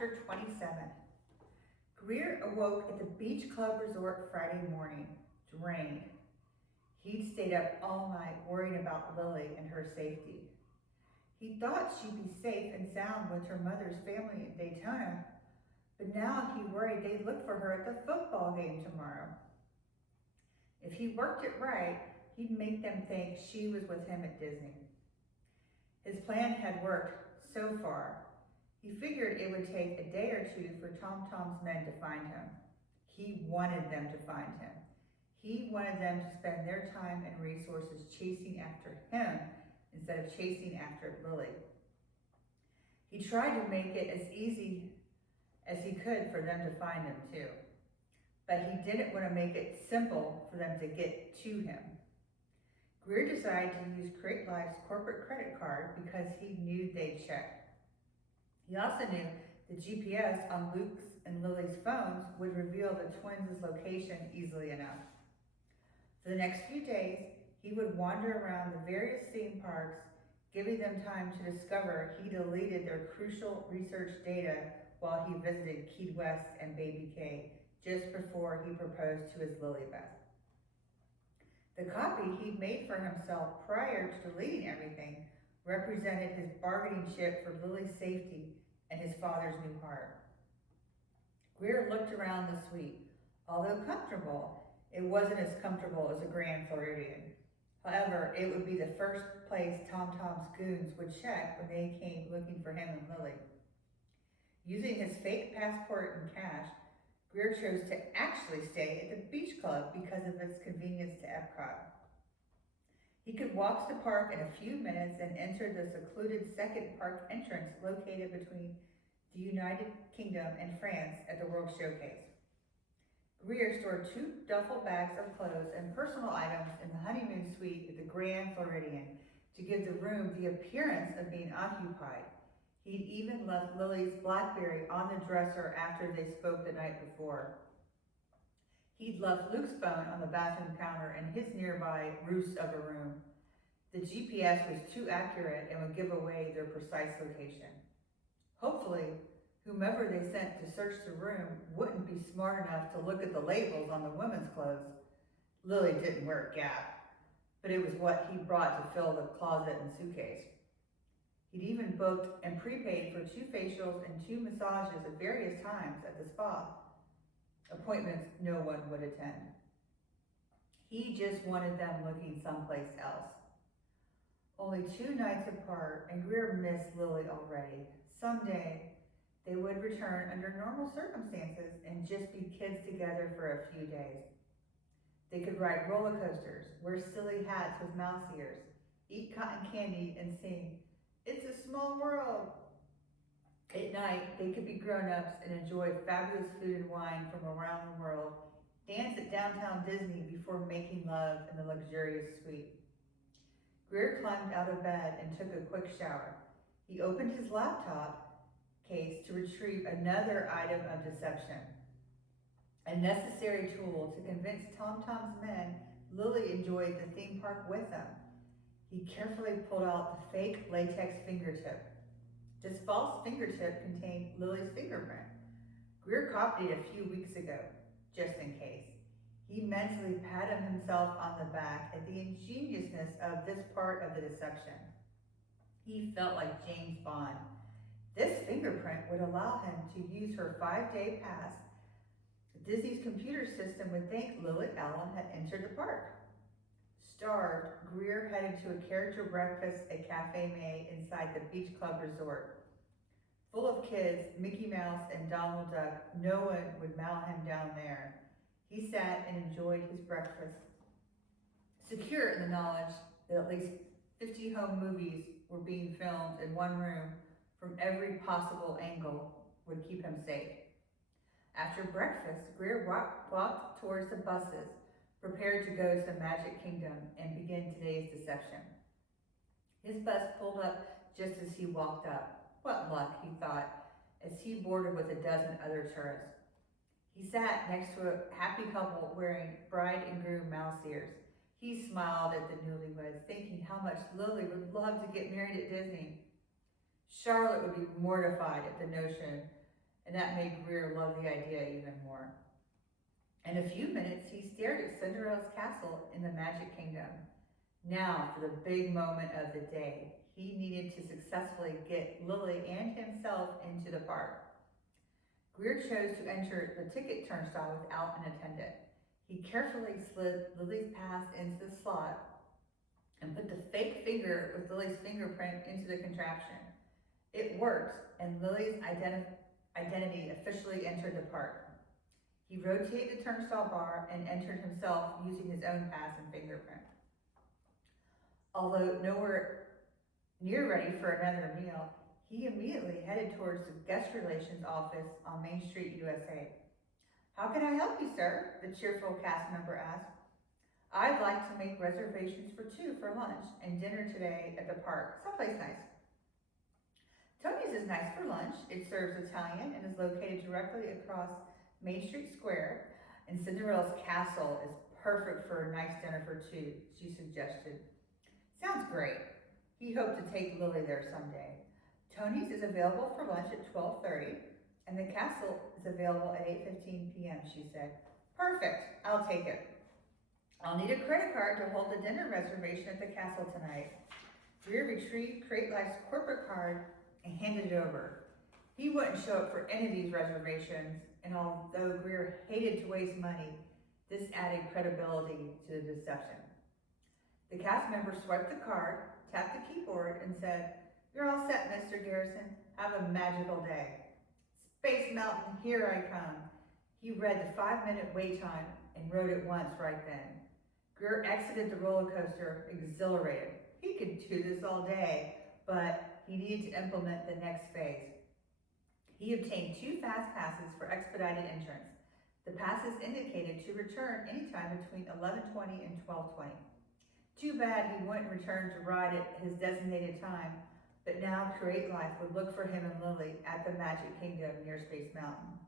Chapter 27. Grier awoke at the beach club resort Friday morning, drained. He'd stayed up all night worrying about Lilly and her safety. He thought she'd be safe and sound with her mother's family in Daytona, but now he worried they'd look for her at the football game tomorrow. If he worked it right, he'd make them think she was with him at Disney. His plan had worked so far. He figured it would take a day or two for Tom's men to find him. He wanted them to find him. He wanted them to spend their time and resources chasing after him instead of chasing after Lilly. He tried to make it as easy as he could for them to find him too. But he didn't want to make it simple for them to get to him. Grier decided to use Create Life's corporate credit card because he knew they'd check. He also knew the GPS on Luke's and Lily's phones would reveal the twins' location easily enough. For the next few days, he would wander around the various theme parks, giving them time to discover he deleted their crucial research data while he visited Key West and Baby K just before he proposed to his Lilybeth. The copy he'd made for himself prior to deleting everything represented his bargaining chip for Lily's safety and his father's new heart. Grier looked around the suite. Although comfortable, it wasn't as comfortable as a Grand Floridian. However, it would be the first place Tom's goons would check when they came looking for him and Lilly. Using his fake passport and cash, Grier chose to actually stay at the beach club because of its convenience to Epcot. He could walk to the park in a few minutes and enter the secluded second park entrance located between the United Kingdom and France at the World Showcase. Grier stored 2 duffel bags of clothes and personal items in the honeymoon suite at the Grand Floridian to give the room the appearance of being occupied. He'd even left Lily's BlackBerry on the dresser after they spoke the night before. He'd left Luke's phone on the bathroom counter in his nearby roost of a room. The GPS was too accurate and would give away their precise location. Hopefully, whomever they sent to search the room wouldn't be smart enough to look at the labels on the women's clothes. Lilly didn't wear Gap, but it was what he brought to fill the closet and suitcase. He'd even booked and prepaid for 2 facials and 2 massages at various times at the spa. Appointments no one would attend. He just wanted them looking someplace else. Only 2 nights apart, and Grier missed Lilly already. Someday, they would return under normal circumstances and just be kids together for a few days. They could ride roller coasters, wear silly hats with mouse ears, eat cotton candy, and sing, "It's a small world." At night, they could be grown-ups and enjoy fabulous food and wine from around the world, dance at downtown Disney before making love in the luxurious suite. Grier climbed out of bed and took a quick shower. He opened his laptop case to retrieve another item of deception, a necessary tool to convince Tom's men Lilly enjoyed the theme park with them. He carefully pulled out the fake latex fingertip. This false fingertip contained Lily's fingerprint. Grier copied it a few weeks ago, just in case. He mentally patted himself on the back at the ingeniousness of this part of the deception. He felt like James Bond. This fingerprint would allow him to use her 5-day pass. Disney's computer system would think Lilly Allen had entered the park. Starved, Grier headed to a character breakfast at Cafe May inside the beach club resort. Full of kids, Mickey Mouse and Donald Duck, no one would mow him down there. He sat and enjoyed his breakfast, secure in the knowledge that at least 50 home movies were being filmed in one room from every possible angle would keep him safe. After breakfast, Grier walked towards the buses, prepared to go to the Magic Kingdom and begin today's deception. His bus pulled up just as he walked up. What luck, he thought, as he boarded with a dozen other tourists. He sat next to a happy couple wearing bride and groom mouse ears. He smiled at the newlyweds, thinking how much Lilly would love to get married at Disney. Charlotte would be mortified at the notion and that made Grier love the idea even more. In a few minutes, he stared at Cinderella's castle in the Magic Kingdom. Now for the big moment of the day. He needed to successfully get Lilly and himself into the park. Grier chose to enter the ticket turnstile without an attendant. He carefully slid Lily's pass into the slot and put the fake finger with Lily's fingerprint into the contraption. It worked, and Lily's identity officially entered the park. He rotated the turnstile bar and entered himself using his own pass and fingerprint. Although nowhere near ready for another meal, he immediately headed towards the guest relations office on Main Street, USA. "How can I help you, sir?" the cheerful cast member asked. "I'd like to make reservations for 2 for lunch and dinner today at the park, someplace nice." "Tony's is nice for lunch. It serves Italian and is located directly across Main Street Square, and Cinderella's castle is perfect for a nice dinner for 2, she suggested. "Sounds great." He hoped to take Lilly there someday. "Tony's is available for lunch at 12:30, and the castle is available at 8:15 p.m., she said. "Perfect, I'll take it. I'll need a credit card to hold the dinner reservation at the castle tonight." Grier retrieved Create Life's corporate card and handed it over. He wouldn't show up for any of these reservations, and although Grier hated to waste money, this added credibility to the deception. The cast member swiped the card, tapped the keyboard, and said, "You're all set, Mr. Garrison. Have a magical day." "Space Mountain, here I come." He read the 5-minute wait time and wrote it once right then. Grier exited the roller coaster, exhilarated. He could do this all day, but he needed to implement the next phase. He obtained 2 fast passes for expedited entrance. The passes indicated to return anytime between 11:20 and 12:20. Too bad he wouldn't return to ride at his designated time, but now Create Life would look for him and Lilly at the Magic Kingdom near Space Mountain.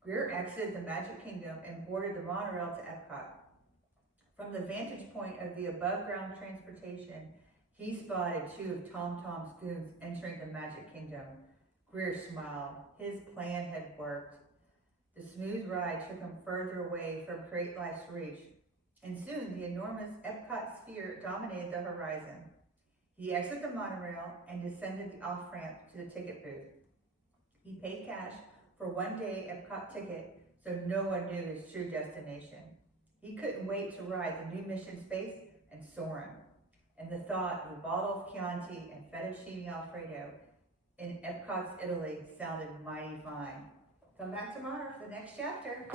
Grier exited the Magic Kingdom and boarded the monorail to Epcot. From the vantage point of the above-ground transportation, he spotted 2 of Tom Tom's goons entering the Magic Kingdom. Grier smiled. His plan had worked. The smooth ride took him further away from Create Life's reach, and soon the enormous Epcot sphere dominated the horizon. He exited the monorail and descended the off-ramp to the ticket booth. He paid cash for 1-day Epcot ticket, so no one knew his true destination. He couldn't wait to ride the new Mission Space and Soarin', and the thought of a bottle of Chianti and fettuccine Alfredo in Epcot's Italy sounded mighty fine. Come back tomorrow for the next chapter.